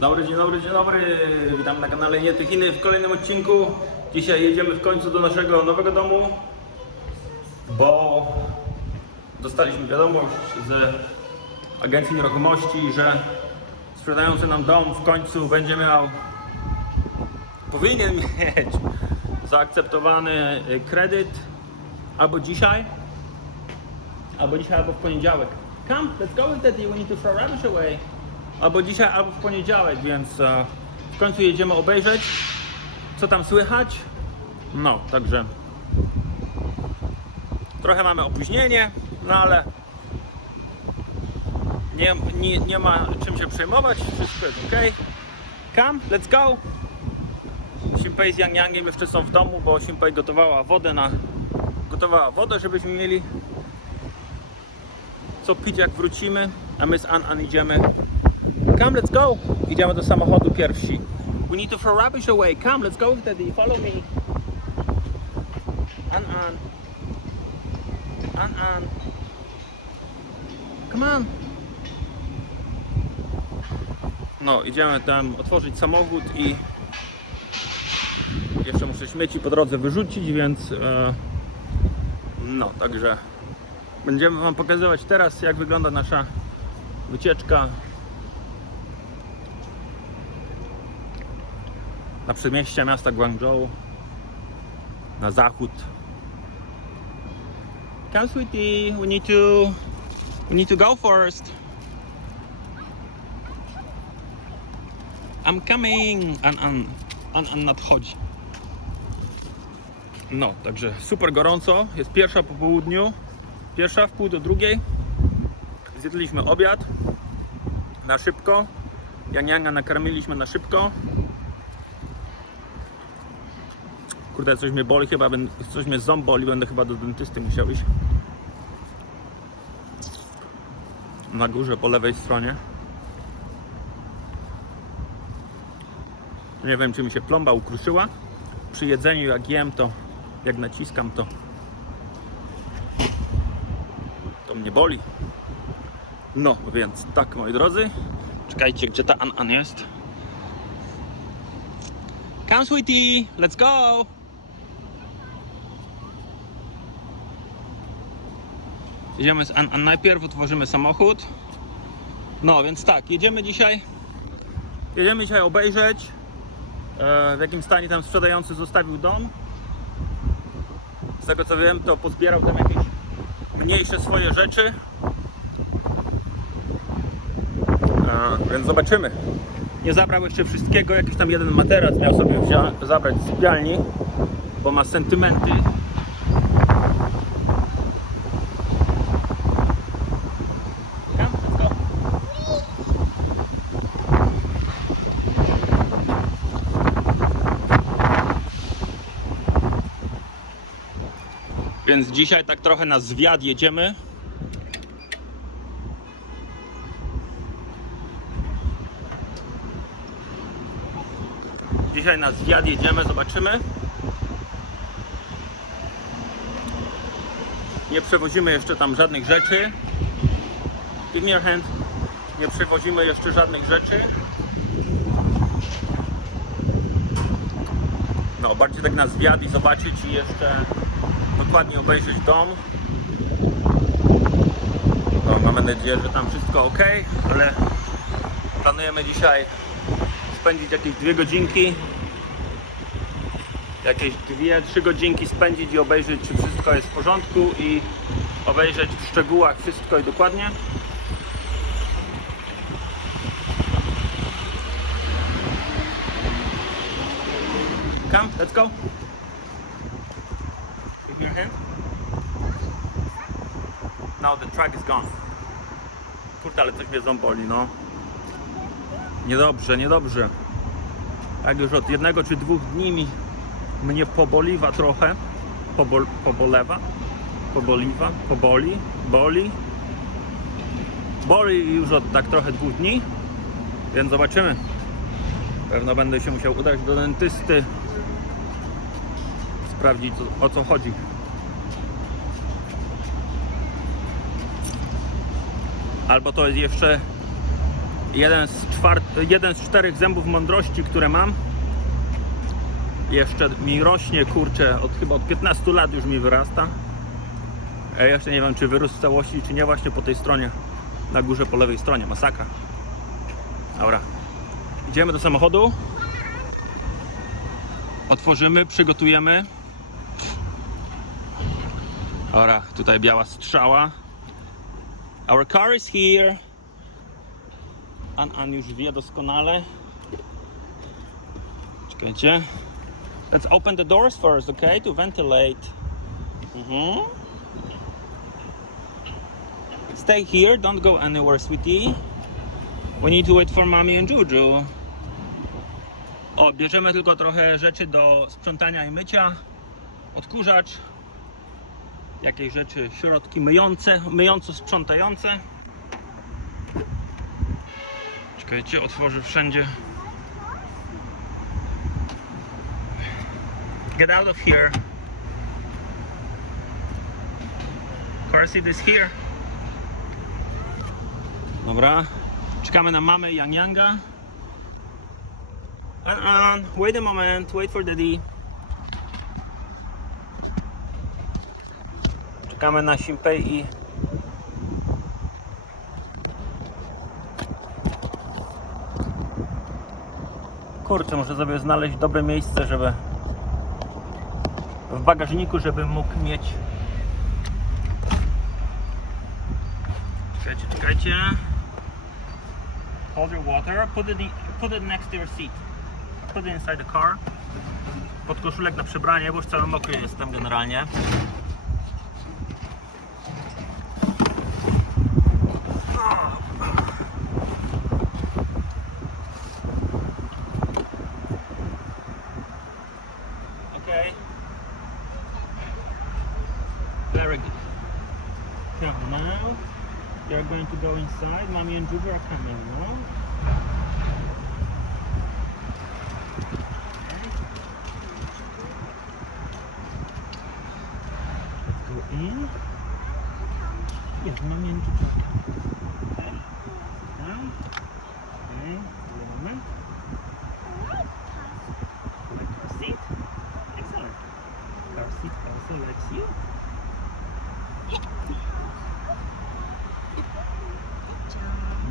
Dobry, dzień dobry, dzień dobry. Witam na kanale Nie Tych Innych w kolejnym odcinku. Dzisiaj jedziemy w końcu do naszego nowego domu, bo dostaliśmy wiadomość z agencji nieruchomości, że sprzedający nam dom w końcu będzie miał, powinien mieć zaakceptowany kredyt albo dzisiaj, albo dzisiaj, albo w poniedziałek. Come, let's go with daddy, we need to throw rubbish away. Albo dzisiaj, albo w poniedziałek, więc e, w końcu jedziemy obejrzeć, co tam słychać. No, także trochę mamy opóźnienie, no ale nie, nie, nie ma czym się przejmować, wszystko jest ok. Come, let's go! Simpei z Yang Yangiem jeszcze są w domu, bo Simpei gotowała wodę na gotowała wodę, żebyśmy mieli co pić jak wrócimy, a my z An An idziemy. Come, let's go! Idziemy do samochodu pierwsi. We need to throw rubbish away. Come, let's go daddy. Follow me. An An. An An. Come on. No, idziemy tam otworzyć samochód i jeszcze muszę śmieci po drodze wyrzucić, więc e, no, także będziemy Wam pokazywać teraz, jak wygląda nasza wycieczka na przedmieścia miasta Guangzhou, na zachód. Come, sweetie, we need to, we need to go first. I'm coming! An, an, an, an nadchodzi. No, także super gorąco. Jest pierwsza po południu. Pierwsza w pół do drugiej. Zjedliśmy obiad na szybko. Janianga nakarmiliśmy na szybko. Kurde, coś mnie boli chyba, coś mnie ząb boli, będę chyba do dentysty musiał iść. Na górze po lewej stronie. Nie wiem, czy mi się plomba ukruszyła. Przy jedzeniu, jak jem, to jak naciskam, to to mnie boli. No, więc tak, moi drodzy. Czekajcie, gdzie ta An An jest. Come, sweetie, let's go! Jedziemy z An An najpierw, otworzymy samochód. No, więc tak, jedziemy dzisiaj. Jedziemy dzisiaj obejrzeć, e, w jakim stanie tam sprzedający zostawił dom. Z tego co wiem, to pozbierał tam jakieś mniejsze swoje rzeczy. E, więc zobaczymy. Nie zabrał jeszcze wszystkiego, jakiś tam jeden materac miał sobie wziąć, zabrać z sypialni, bo ma sentymenty. Więc dzisiaj tak trochę na zwiat jedziemy. Dzisiaj na zwiat jedziemy, zobaczymy. Nie przewozimy jeszcze tam żadnych rzeczy. Give me your hand. Nie przewozimy jeszcze żadnych rzeczy. Bardziej tak na zwiat i zobaczyć i jeszcze dokładnie obejrzeć dom. No, mamy nadzieję, że tam wszystko ok, ale planujemy dzisiaj spędzić jakieś dwie godzinki. Jakieś dwie, trzy godzinki spędzić i obejrzeć, czy wszystko jest w porządku i obejrzeć w szczegółach wszystko i dokładnie. Come, let's go. Give me your hand. Now the track is gone. Kurde, ale coś mnie ząb boli, no. Niedobrze, niedobrze. Jak już od jednego czy dwóch dni mi mnie poboliwa trochę. Pobol, pobolewa. Poboliwa. Poboli. Boli. Boli już od tak trochę dwóch dni. Więc zobaczymy. Pewno będę się musiał udać do dentysty. Sprawdzić o co chodzi. Albo to jest jeszcze Jeden z, czwart, jeden z czterech zębów mądrości, które mam. Jeszcze mi rośnie, kurczę, od chyba od 15 lat już mi wyrasta. Ja jeszcze nie wiem, czy wyrósł w całości, czy nie, właśnie po tej stronie. Na górze, po lewej stronie, masakra. Dobra. Idziemy do samochodu. Otworzymy, przygotujemy. Dobra, tutaj biała strzała. Our car is here. An, An już wie doskonale. Czekajcie. Let's open the doors first, okay? To ventilate. Mhm. Stay here, don't go anywhere, sweetie. We need to wait for mommy and Juju. O, bierzemy tylko trochę rzeczy do sprzątania i mycia. Odkurzacz. Jakieś rzeczy, środki myjące, myjąco-sprzątające. Czekajcie, otworzę wszędzie. Get out of here. Car seat is here. Dobra. Czekamy na mamę Yang Yanga. An An, wait a moment, wait for daddy. Czekamy na Simpei i Kurczę, muszę sobie znaleźć dobre miejsce, żeby w bagażniku, żeby mógł mieć Czekajcie, czekajcie. Hold your water. Put it, put it next to your seat. Put it inside the car. Pod koszulek na przebranie, bo już cały mokry jestem generalnie. Going to go inside. Mommy and Juju are coming now. Let's go in. Yes, mommy and Juju are coming. Down. Okay. Wait a moment. Like car seat. Excellent. Car seat also likes you.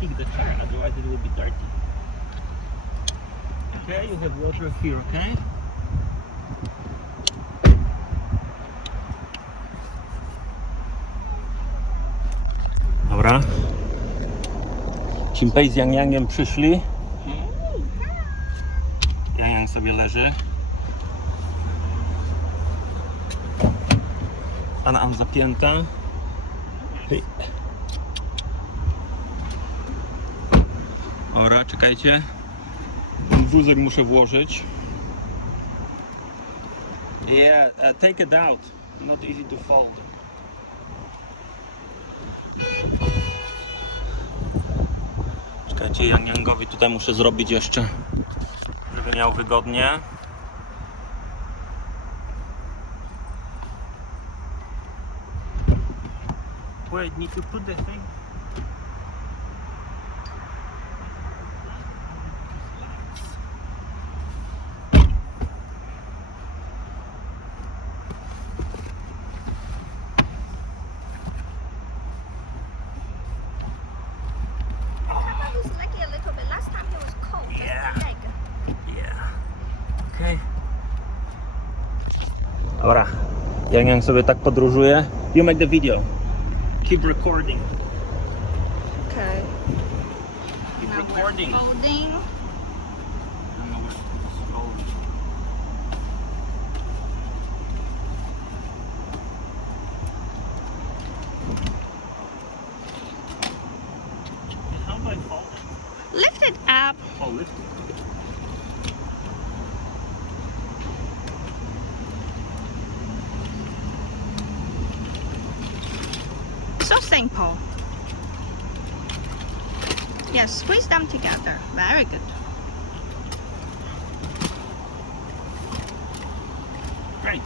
kick the chair, otherwise it will be dirty. Okay, you have water here, okay? Dobra. Chimpei z Yang Yangiem przyszli. Yang Yang sobie leży. An An zapięta. Hej. Ora, czekajcie. Ten wózek muszę włożyć. Yeah, uh, take it out. Not easy to fold. Czekajcie, Yang Yangowi tutaj muszę zrobić jeszcze, żeby miał wygodnie. Wait, need to put the thing. Dobra. Yang sobie tak podróżuje. You make the video. Keep recording. Okay. Keep Now recording. folding. How do I fold it? Lift it up. O, lift. So simple. Yes, squeeze them together. Very good. Great.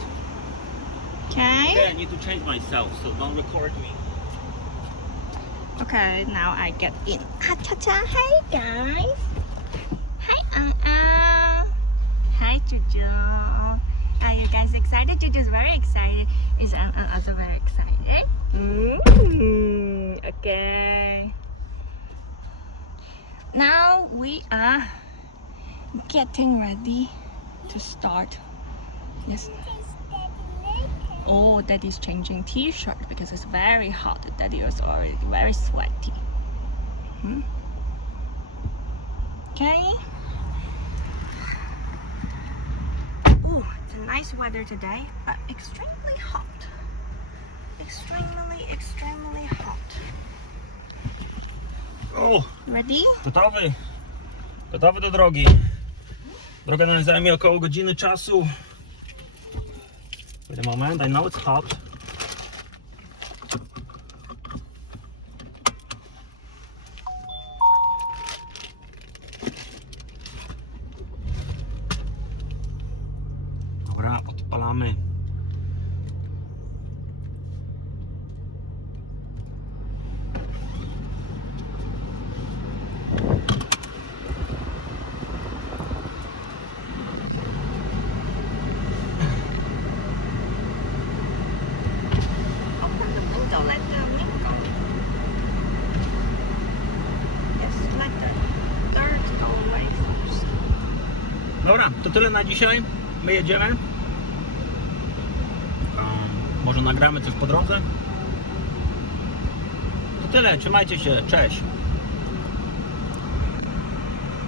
Okay. Okay, I need to change myself, so don't record me. Okay, now I get in. Ah, cha cha. Hey guys. Hi, Ang Ang. Hi, Juju. Are you guys excited? Juju's very excited. Is Ang Ang also very excited? Mm, okay. Now we are getting ready to start. Yes. Oh, Daddy's changing t-shirt because it's very hot. Daddy was already very sweaty. Hmm? Okay. Oh, it's a nice weather today, but extremely hot. Extremely, extremely hot. O, Ready? gotowy. Gotowy do drogi. Droga nam zajmie około godziny czasu. Wait a moment, I know it's hot. Dobra, odpalamy. Open the window, let the wind go. Yes, let the dirt go away first. Dobra, to tyle na dzisiaj. My jedziemy. Może nagramy coś po drodze. To tyle, trzymajcie się, cześć.